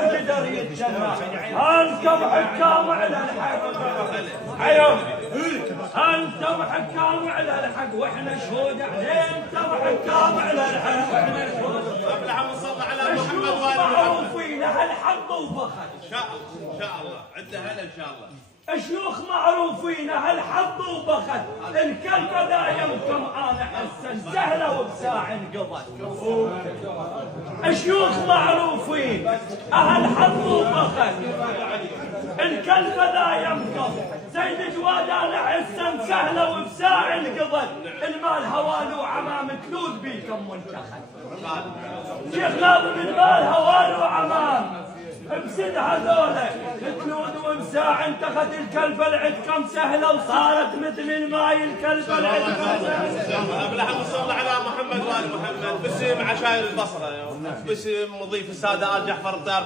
قدر يتجمع انتم حكام على الحق. ايوه انتم حكام على الحق واحنا شهود عليه. انتم حكام على الحق واحنا شهود. اللهم صل على محمد وآل محمد. معروفين هالحق وفخر. ان شاء الله ان شاء الله عندنا هلا ان شاء الله. شيوخ معروفين هالحظ وبخت. الكلب ذا يمكن انا حسن سهله وبساع انقضت. شيوخ معروفين هالحظ وبخت. الكلب ذا يمكن زيد جواد انا حسن سهله وبساع انقضت. المال هوال وعمام تلوذ بيكم منتخب. شيخ ناظم المال هوال وعمام بسد هذولا تلود ومساع انتخذ الكلب العدكم سهله وصارت مثل الماي الكلب العدكم سهله. اللهم صل على محمد وآل محمد. باسم عشائر البصره باسم مضيف الساده آل جعفر الطيار.